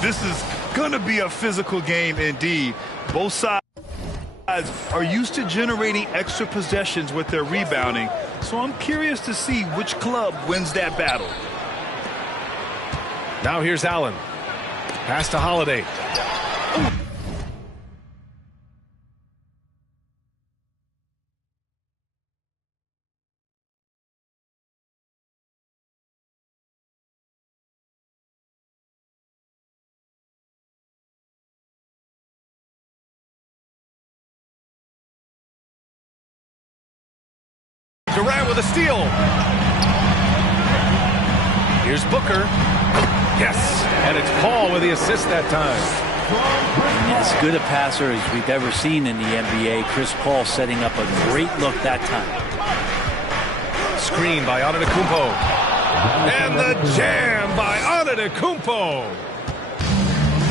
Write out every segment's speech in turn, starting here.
This is going to be a physical game indeed. Both sides are used to generating extra possessions with their rebounding, so I'm curious to see which club wins that battle. Now here's Allen. Pass to Holiday. Durant with a steal. Here's Booker. Yes, and it's Paul with the assist that time. As good a passer as we've ever seen in the NBA. Chris Paul setting up a great look that time. Screen by Antetokounmpo. And the jam by Antetokounmpo.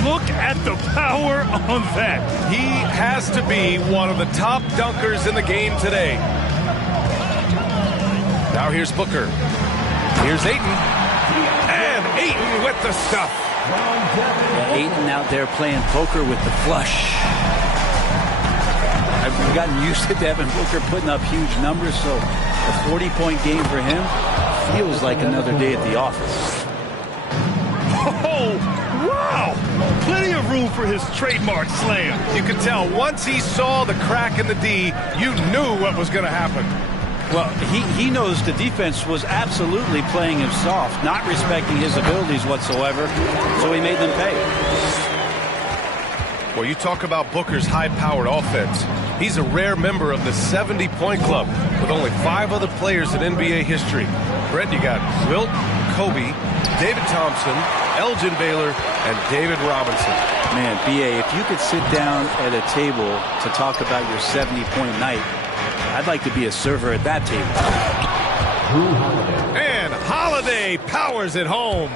Look at the power on that. He has to be one of the top dunkers in the game today. Now here's Booker. Here's Ayton. And Ayton with the stuff. Yeah, Ayton out there playing poker with the flush. I've gotten used to Devin Booker putting up huge numbers, so a 40-point game for him feels like another day at the office. Oh, wow! Plenty of room for his trademark slam. You could tell once he saw the crack in the D, you knew what was going to happen. Well, he knows the defense was absolutely playing him soft, not respecting his abilities whatsoever, so he made them pay. Well, you talk about Booker's high-powered offense. He's a rare member of the 70-point club with only 5 other players in NBA history. Brett, you got Wilt, Kobe, David Thompson, Elgin Baylor, and David Robinson. Man, B.A., if you could sit down at a table to talk about your 70-point night, I'd like to be a server at that table. And Holiday powers it home.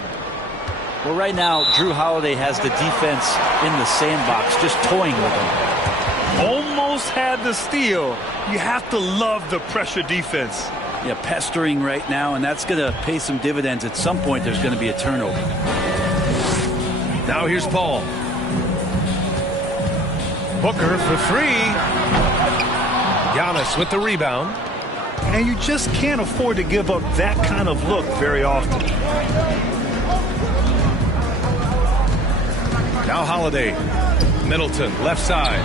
Well, right now, Drew Holiday has the defense in the sandbox, just toying with him. Almost had the steal. You have to love the pressure defense. Yeah, pestering right now, and that's going to pay some dividends. At some point, there's going to be a turnover. Now here's Paul. Booker for 3. Giannis with the rebound. And you just can't afford to give up that kind of look very often. Now Holiday. Middleton, left side.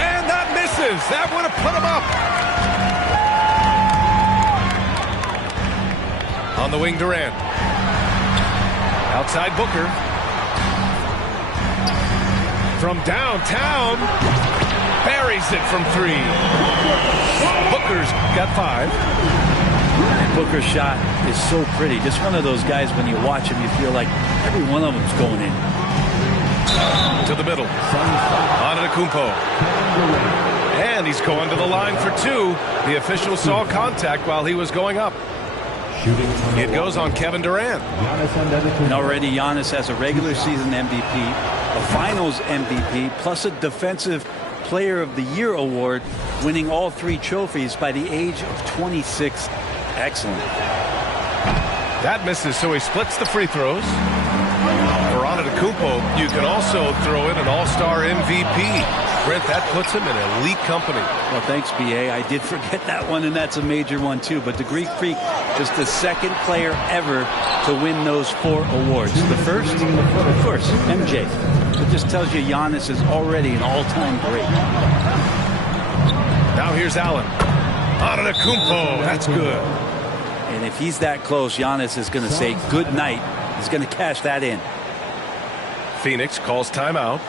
And that misses. That would have put him up. On the wing, Durant. Outside Booker. From downtown. Buries it from 3. Booker's got 5. Booker's shot is so pretty. Just one of those guys, when you watch him, you feel like every one of them's going in. To the middle. Antetokounmpo. And he's going to the line for 2. The official saw contact while he was going up. It goes on Kevin Durant. And already Giannis has a regular season MVP, a finals MVP, plus a defensive Player of the Year award, winning all 3 trophies by the age of 26. Excellent. That misses, so he splits the free throws. For Antetokounmpo, you can also throw in an all-star MVP. Brent, that puts him in elite company. Well, thanks, B.A. I did forget that one, and that's a major one, too. But the Greek Freak is the 2nd player ever to win those 4 awards. The first, of course, MJ. It just tells you Giannis is already an all-time great. Now here's Allen. Antetokounmpo, that's good. And if he's that close, Giannis is going to say good night. He's going to cash that in. Phoenix calls timeout.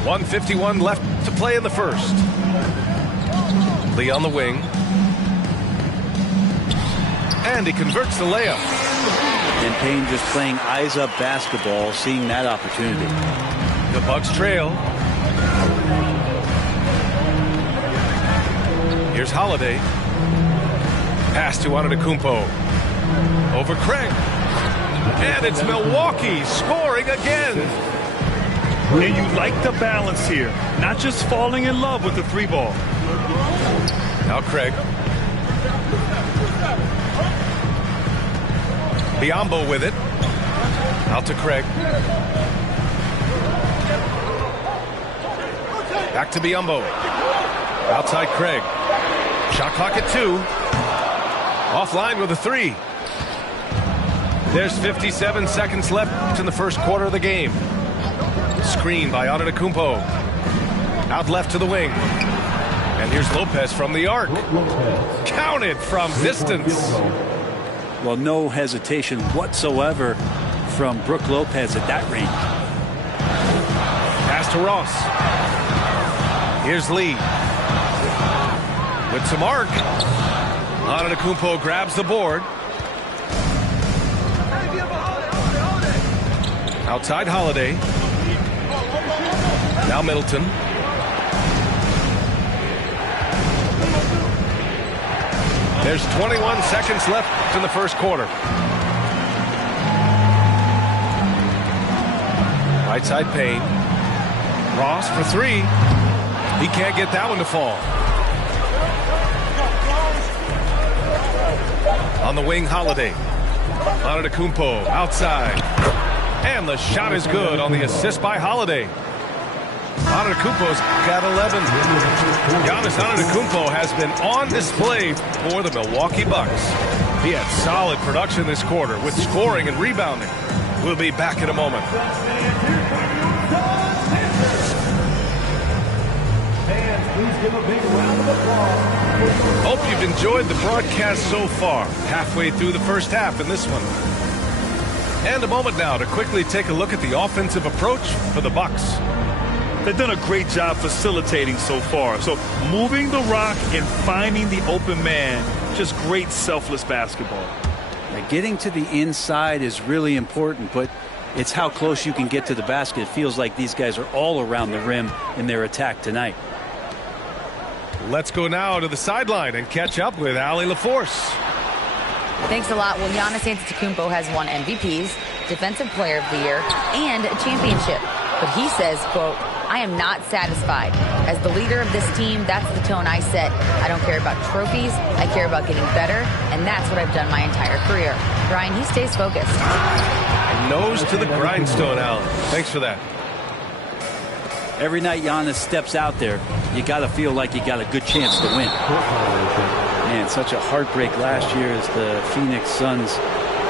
.151 left to play in the first. Lee on the wing. And he converts the layup. And Payne just playing eyes-up basketball, seeing that opportunity. The Bucks trail. Here's Holiday. Pass to Antetokounmpo. Over Craig. And it's Milwaukee scoring again. And you like the balance here. Not just falling in love with the three ball. Now Craig. Biyombo with it. Out to Craig. Back to Biyombo. Outside Craig. Shot clock at 2. Offline with a 3. There's 57 seconds left in the first quarter of the game. Screen by Antetokounmpo. Out left to the wing. And here's Lopez from the arc. Counted from distance. Well, no hesitation whatsoever from Brook Lopez at that range. Pass to Ross. Here's Lee. With some arc. Antetokounmpo grabs the board. Outside Holiday. Now Middleton. There's 21 seconds left in the first quarter. Right side Payne. Ross for 3. He can't get that one to fall. On the wing, Holiday. Antetokounmpo outside. And the shot is good on the assist by Holiday. Antetokounmpo's got 11. Giannis Antetokounmpo has been on display for the Milwaukee Bucks. He had solid production this quarter with scoring and rebounding. We'll be back in a moment. Please give a big round of applause. Hope you've enjoyed the broadcast so far. Halfway through the first half in this one. And a moment now to quickly take a look at the offensive approach for the Bucks. They've done a great job facilitating so far. So moving the rock and finding the open man, just great selfless basketball. Now, getting to the inside is really important, but it's how close you can get to the basket. It feels like these guys are all around the rim in their attack tonight. Let's go now to the sideline and catch up with Allie LaForce. Thanks a lot. Well, Giannis Antetokounmpo has won MVPs, Defensive Player of the Year, and a championship. But he says, quote, I am not satisfied. As the leader of this team, that's the tone I set. I don't care about trophies. I care about getting better, and that's what I've done my entire career. Brian, he stays focused. Nose to the grindstone, Allen. Thanks for that. Every night Giannis steps out there, you got to feel like you got a good chance to win. Man, such a heartbreak last year as the Phoenix Suns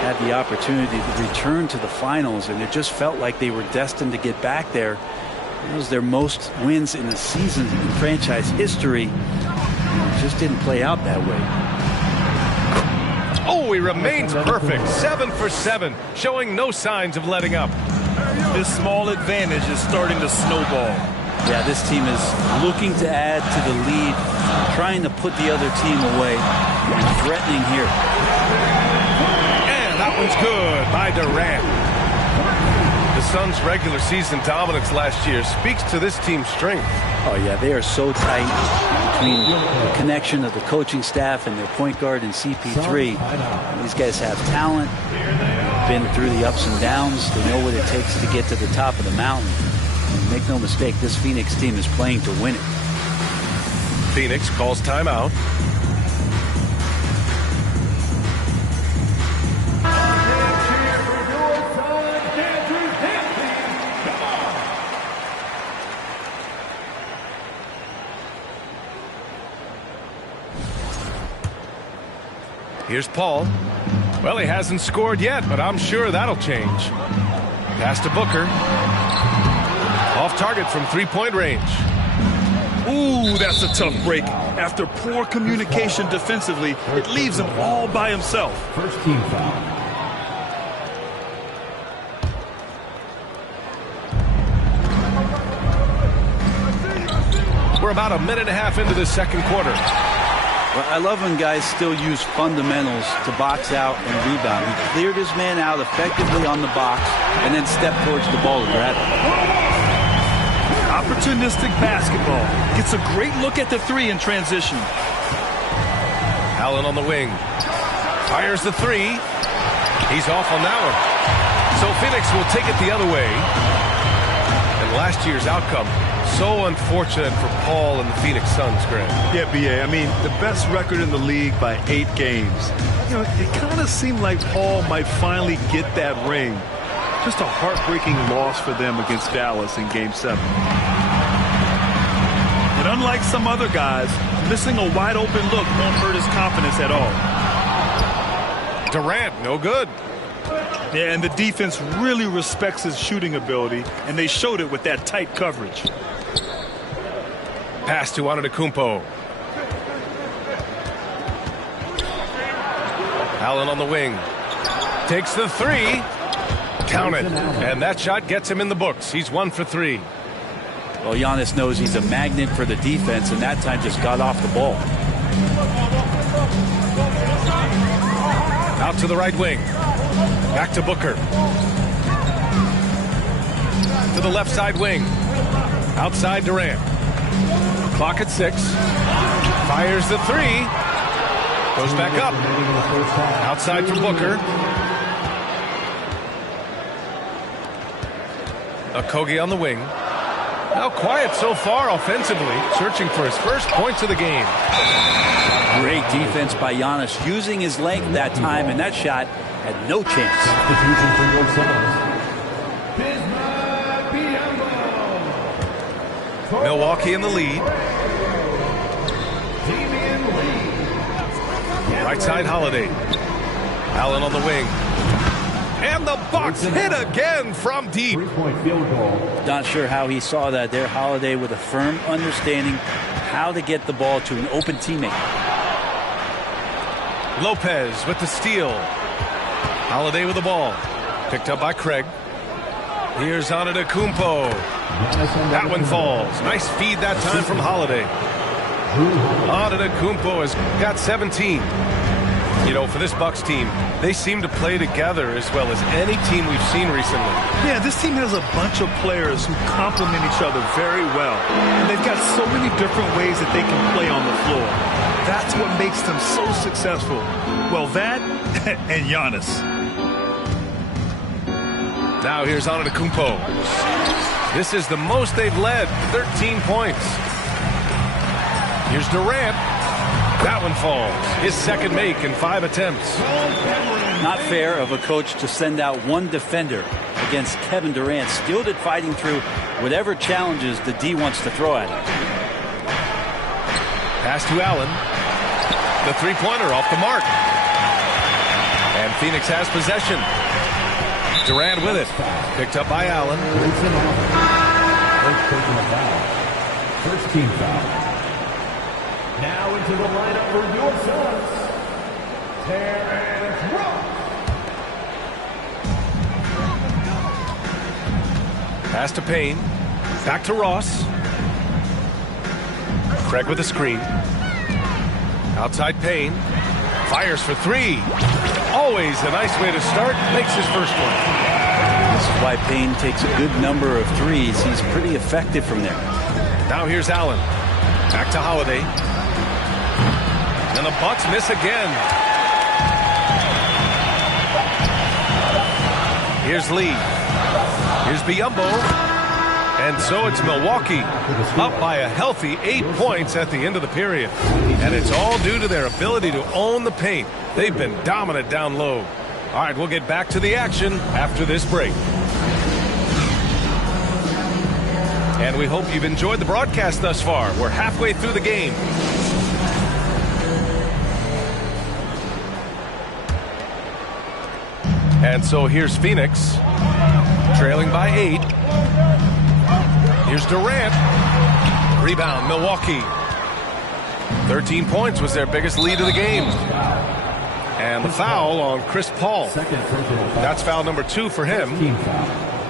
had the opportunity to return to the finals, and it just felt like they were destined to get back there. It was their most wins in a season in franchise history. It just didn't play out that way. Oh, he remains perfect. 7 for 7, showing no signs of letting up. This small advantage is starting to snowball. Yeah, this team is looking to add to the lead, trying to put the other team away, and threatening here. And that one's good by Durant. The Suns' regular season dominance last year speaks to this team's strength. Oh, yeah, they are so tight between the connection of the coaching staff and their point guard and CP3. These guys have talent, been through the ups and downs. They know what it takes to get to the top of the mountain. And make no mistake, this Phoenix team is playing to win it. Phoenix calls timeout. Here's Paul. Well, he hasn't scored yet, but I'm sure that'll change. Pass to Booker. Off target from three-point range. Ooh, that's a tough break. After poor communication defensively, it leaves him all by himself. First team foul. We're about a minute and a half into the second quarter. Well, I love when guys still use fundamentals to box out and rebound. He cleared his man out effectively on the box and then stepped towards the ball to grab it. Opportunistic basketball. Gets a great look at the three in transition. Allen on the wing. Fires the three. He's off on that one. So Phoenix will take it the other way. And last year's outcome, so unfortunate for Paul and the Phoenix Suns, Grant. Yeah, B.A. I mean, the best record in the league by 8 games. You know, it kind of seemed like Paul might finally get that ring. Just a heartbreaking loss for them against Dallas in Game 7. And unlike some other guys, missing a wide-open look won't hurt his confidence at all. Durant, no good. Yeah, and the defense really respects his shooting ability, and they showed it with that tight coverage. Pass to Antetokounmpo. Allen on the wing. Takes the 3. Count it. And that shot gets him in the books. He's 1 for 3. Well, Giannis knows he's a magnet for the defense, and that time just got off the ball. Out to the right wing. Back to Booker. To the left side wing. Outside Durant. Clock at 6. Fires the 3. Goes back up. Outside for Booker. Okogie on the wing. Now quiet so far offensively. Searching for his first points of the game. Great defense by Giannis, using his length that time, and that shot had no chance. Milwaukee in the lead. Right side Holiday. Allen on the wing. And the Bucks hit again from deep. Not sure how he saw that there. Holiday with a firm understanding how to get the ball to an open teammate. Lopez with the steal. Holiday with the ball. Picked up by Craig. Here's Antetokounmpo. That one falls. Nice feed that time from Holiday. Antetokounmpo has got 17. You know, for this Bucks team, they seem to play together as well as any team we've seen recently. Yeah, this team has a bunch of players who complement each other very well. And they've got so many different ways that they can play on the floor. That's what makes them so successful. Well, that and Giannis. Now here's Antetokounmpo. This is the most they've led, 13 points. Here's Durant. That one falls. His second make in 5 attempts. Not fair of a coach to send out one defender against Kevin Durant, skilled at fighting through whatever challenges the D wants to throw at him. Pass to Allen. The three-pointer off the mark. And Phoenix has possession. Durant with it. Picked up by Allen. First team foul. Now into the lineup for your Suns, Terrence Ross. Pass to Payne. Back to Ross. Craig with a screen. Outside Payne. Fires for 3. Always a nice way to start. Makes his first one. This is why Payne takes a good number of threes. He's pretty effective from there. Now here's Allen. Back to Holiday. And the Bucks miss again. Here's Lee. Here's Biyombo. And so it's Milwaukee up by a healthy 8 points at the end of the period. And it's all due to their ability to own the paint. They've been dominant down low. All right, we'll get back to the action after this break. And we hope you've enjoyed the broadcast thus far. We're halfway through the game. And so here's Phoenix, trailing by 8. Here's Durant. Rebound, Milwaukee. 13 points was their biggest lead of the game. And the foul on Chris Paul. That's foul number 2 for him.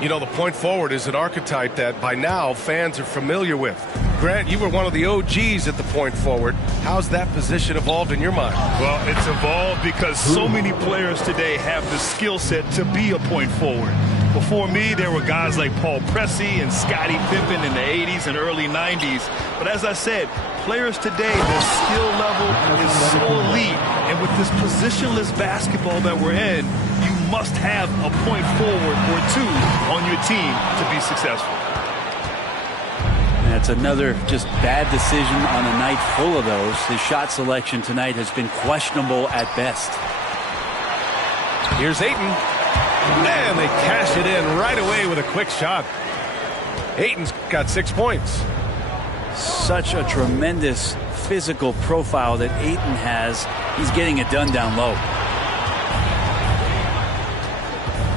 You know, the point forward is an archetype that by now fans are familiar with. Grant, you were one of the OGs at the point forward. How's that position evolved in your mind? Well, it's evolved because so many players today have the skill set to be a point forward. Before me, there were guys like Paul Pressey and Scottie Pippen in the 80s and early 90s. But as I said, players today, their skill level is so elite. And with this positionless basketball that we're in, you must have a point forward or two on your team to be successful. That's another just bad decision on a night full of those. His shot selection tonight has been questionable at best. Here's Ayton. And they cash it in right away with a quick shot. Ayton's got 6 points. Such a tremendous physical profile that Ayton has. He's getting it done down low.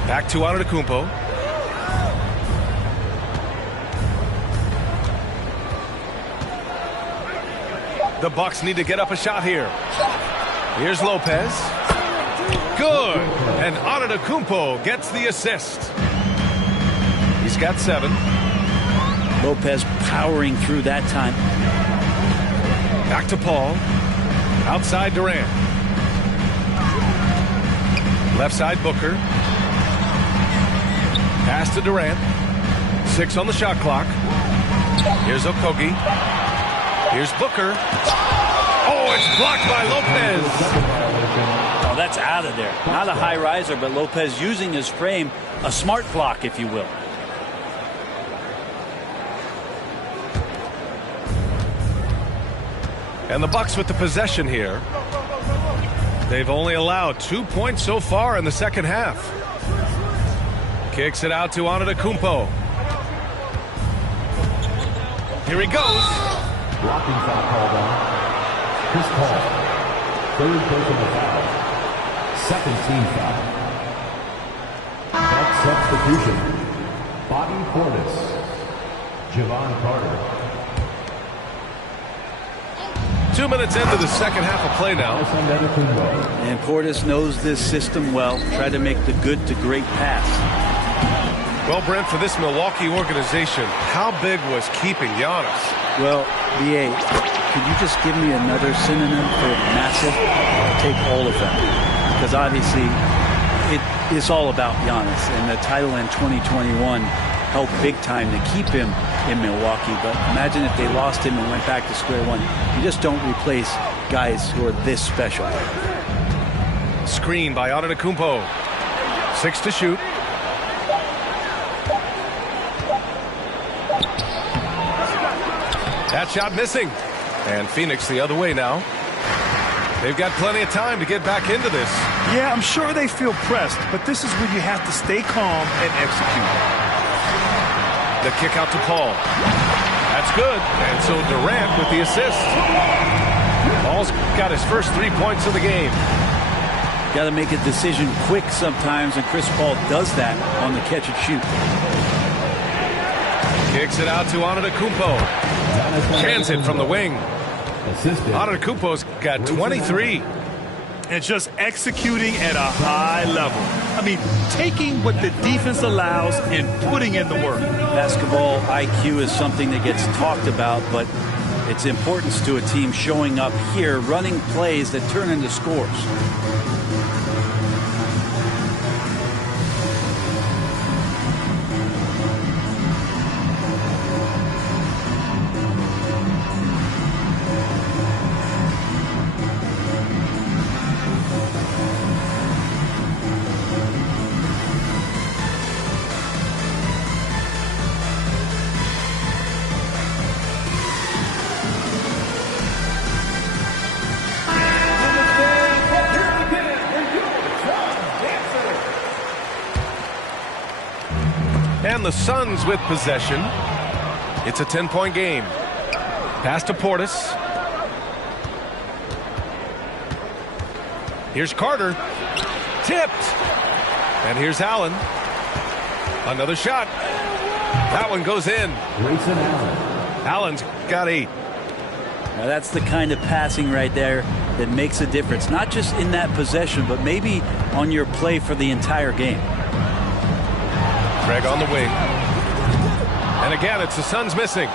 Back to Antetokounmpo. The Bucks need to get up a shot here. Here's Lopez. Good. And Antetokounmpo gets the assist. He's got 7. Lopez powering through that time. Back to Paul. Outside Durant. Left side Booker. Pass to Durant. 6 on the shot clock. Here's Okogie. Here's Booker. Oh, it's blocked by Lopez. Oh, that's out of there. Not a high riser, but Lopez using his frame. A smart block, if you will. And the Bucks with the possession here. They've only allowed 2 points so far in the second half. Kicks it out to Antetokounmpo. Here he goes. Blocking foul called on Chris Paul. Third personal foul. Second team foul. Buck substitution. Bobby Portis. Javon Carter. 2 minutes into the second half of play now. And Portis knows this system well. Try to make the good to great pass. Well, Brent, for this Milwaukee organization, how big was keeping Giannis? Well, B.A., could you just give me another synonym for massive? I'll take all of them. Because obviously, it is all about Giannis. And the title in 2021 helped big time to keep him in Milwaukee. But imagine if they lost him and went back to square one. You just don't replace guys who are this special. Screen by Antetokounmpo. 6 to shoot. That shot missing. And Phoenix the other way now. They've got plenty of time to get back into this. Yeah, I'm sure they feel pressed, but this is where you have to stay calm and execute. The kick out to Paul. That's good. And so Durant with the assist. Paul's got his first 3 points of the game. Got to make a decision quick sometimes, and Chris Paul does that on the catch and shoot. Kicks it out to Antetokounmpo. Chance it from the wing. Antetokounmpo's got 23. And just executing at a high level. I mean, taking what the defense allows and putting in the work. Basketball IQ is something that gets talked about, but its importance to a team showing up here, running plays that turn into scores. And the Suns with possession. It's a 10-point game. Pass to Portis. Here's Carter. Tipped. And here's Allen. Another shot. That one goes in. Grayson Allen. Allen's got 8. Now that's the kind of passing right there that makes a difference. Not just in that possession, but maybe on your play for the entire game. Greg on the wing. And again, it's the Suns missing.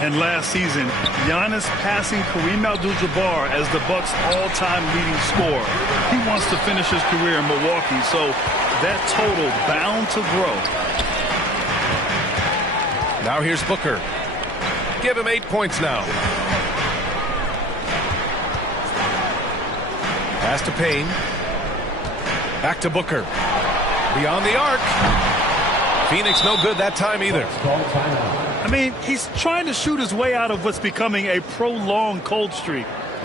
And last season, Giannis passing Kareem Abdul-Jabbar as the Bucks' all-time leading scorer. He wants to finish his career in Milwaukee, so that total bound to grow. Now here's Booker. Give him 8 points now. Pass to Payne. Back to Booker. Beyond the arc. Phoenix no good that time either. I mean, he's trying to shoot his way out of what's becoming a prolonged cold streak.